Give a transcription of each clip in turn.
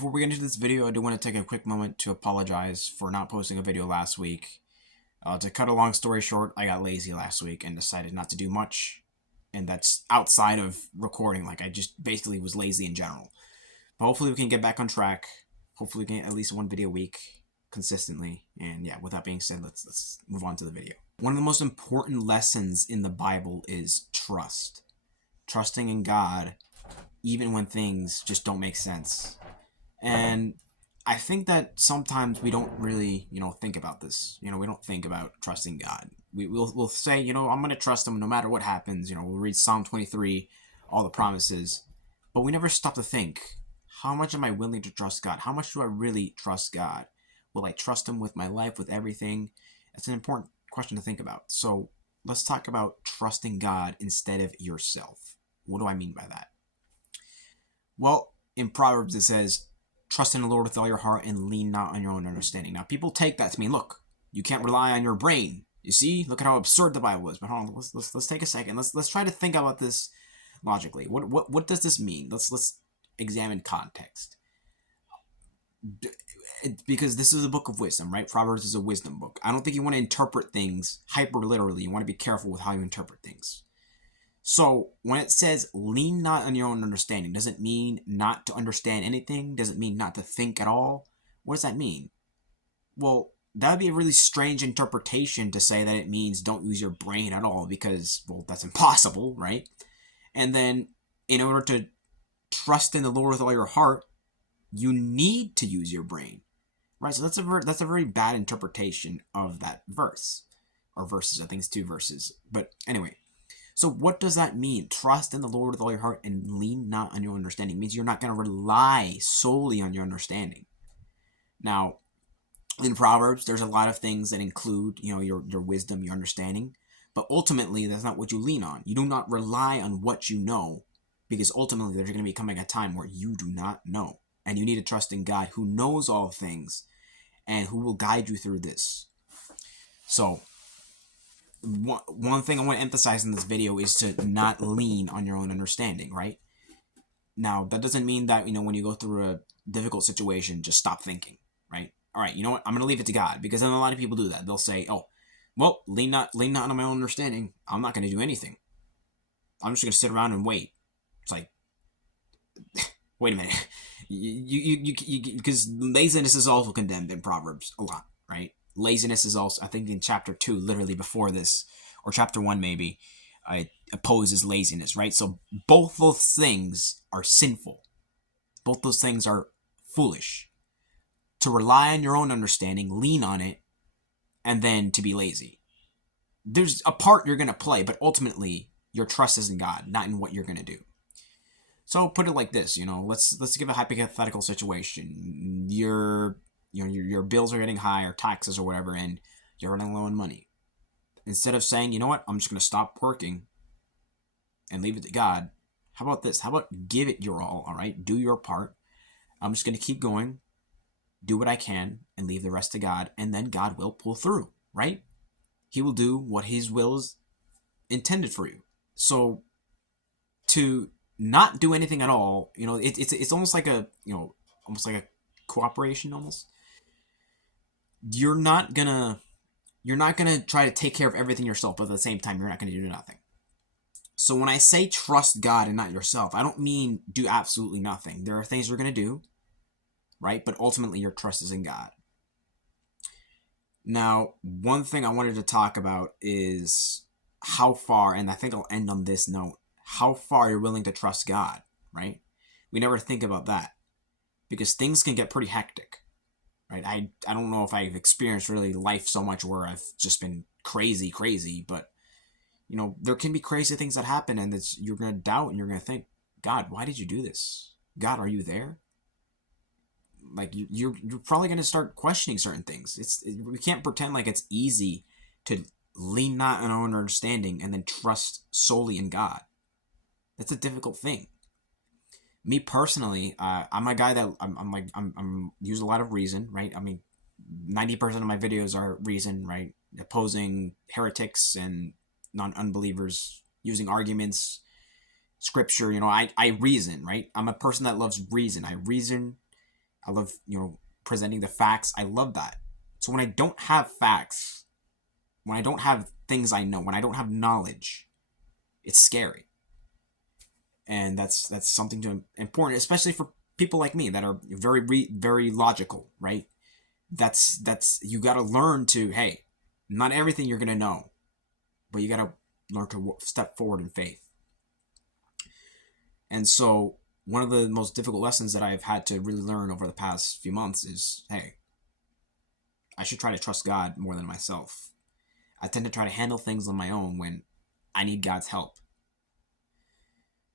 Before we get into this video, I do want to take a quick moment to apologize for not posting a video last week. To cut a long story short, I got lazy last week and decided not to do much. And that's outside of recording, like I just basically was lazy in general. But hopefully we can get back on track. Hopefully we can get at least one video a week consistently. And yeah, with that being said, let's move on to the video. One of the most important lessons in the Bible is trust. Trusting in God even when things just don't make sense. And I think that sometimes we don't really, think about this. We don't think about trusting God. We'll say, I'm going to trust him no matter what happens. We'll read Psalm 23, all the promises. But we never stop to think, how much am I willing to trust God? How much do I really trust God? Will I trust him with my life, with everything? It's an important question to think about. So let's talk about trusting God instead of yourself. What do I mean by that? Well, in Proverbs it says, trust in the Lord with all your heart and lean not on your own understanding. Now, people take that to mean, look, you can't rely on your brain. You see? Look at how absurd the Bible is. But hold on, let's take a second. Let's try to think about this logically. What does this mean? Let's examine context. Because this is a book of wisdom, right? Proverbs is a wisdom book. I don't think you want to interpret things hyper literally. You want to be careful with how you interpret things. So when it says lean not on your own understanding, does it mean not to understand anything? Does it mean not to think at all? What does that mean? Well, that would be a really strange interpretation to say that it means don't use your brain at all because, well, that's impossible, right? And then in order to trust in the Lord with all your heart, you need to use your brain, right? So that's a very bad interpretation of that verse or verses. I think it's two verses. But anyway, so what does that mean? Trust in the Lord with all your heart and lean not on your understanding. It means you're not going to rely solely on your understanding. Now, in Proverbs, there's a lot of things that include, your wisdom, your understanding. But ultimately, that's not what you lean on. You do not rely on what you know, because ultimately there's going to be coming a time where you do not know. And you need to trust in God who knows all things and who will guide you through this. So, one thing I want to emphasize in this video is to not lean on your own understanding, right? Now, that doesn't mean that, when you go through a difficult situation, just stop thinking, right? All right, you know what? I'm going to leave it to God, because then a lot of people do that. They'll say, oh, well, lean not on my own understanding. I'm not going to do anything. I'm just going to sit around and wait. It's like, wait a minute. Because laziness is also condemned in Proverbs a lot, right? Laziness is also, I think in chapter 2, literally before this, or chapter 1 maybe, it opposes laziness, right? So both those things are sinful. Both those things are foolish. To rely on your own understanding, lean on it, and then to be lazy. There's a part you're going to play, but ultimately your trust is in God, not in what you're going to do. So put it like this, let's give a hypothetical situation. Your bills are getting high, or taxes or whatever, and you're running low on money. Instead of saying, you know what, I'm just going to stop working and leave it to God, how about this? How about give it your all right? Do your part. I'm just going to keep going, do what I can, and leave the rest to God, and then God will pull through, right? He will do what his will is intended for you. So to not do anything at all, it's almost like almost like a cooperation almost. You're not gonna try to take care of everything yourself, but at the same time you're not gonna do nothing. So when I say trust God and not yourself, I don't mean do absolutely nothing. There are things you're gonna do, right? But ultimately your trust is in God. Now, one thing I wanted to talk about is how far, and I think I'll end on this note, how far you're willing to trust God, right? We never think about that because things can get pretty hectic, right? I don't know if I've experienced really life so much where I've just been crazy, but there can be crazy things that happen, and you're going to doubt and you're going to think, God, why did you do this? God, are you there? Like you're probably going to start questioning certain things. We can't pretend like it's easy to lean not on our own understanding and then trust solely in God. That's a difficult thing. Me personally, I'm a guy that I'm use a lot of reason, right? I mean, 90% of my videos are reason, right? Opposing heretics and non-unbelievers, using arguments, scripture. I reason, right? I'm a person that loves reason. I reason I love, presenting the facts. I love that. So when I don't have facts, when I don't have things I know, when I don't have knowledge, it's scary. And that's something to important, especially for people like me that are very logical, right? That's you got to learn to, hey, not everything you're going to know, but you got to learn to step forward in faith. And so one of the most difficult lessons that I've had to really learn over the past few months is, hey, I should try to trust God more than myself. I tend to try to handle things on my own when I need God's help.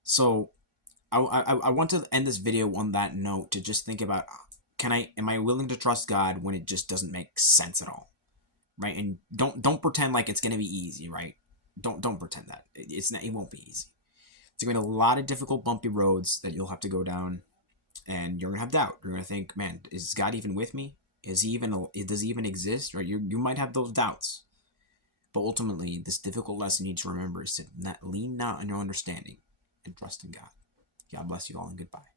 So I want to end this video on that note, to just think about, am I willing to trust God when it just doesn't make sense at all, right? And don't pretend like it's gonna be easy, right? Don't pretend that it won't be easy. It's gonna be a lot of difficult, bumpy roads that you'll have to go down, and you're gonna have doubt. You're gonna think, man, is God even with me? Does he even exist? Right? You might have those doubts, but ultimately, this difficult lesson you need to remember is to lean not on your understanding and trust in God. God bless you all, and goodbye.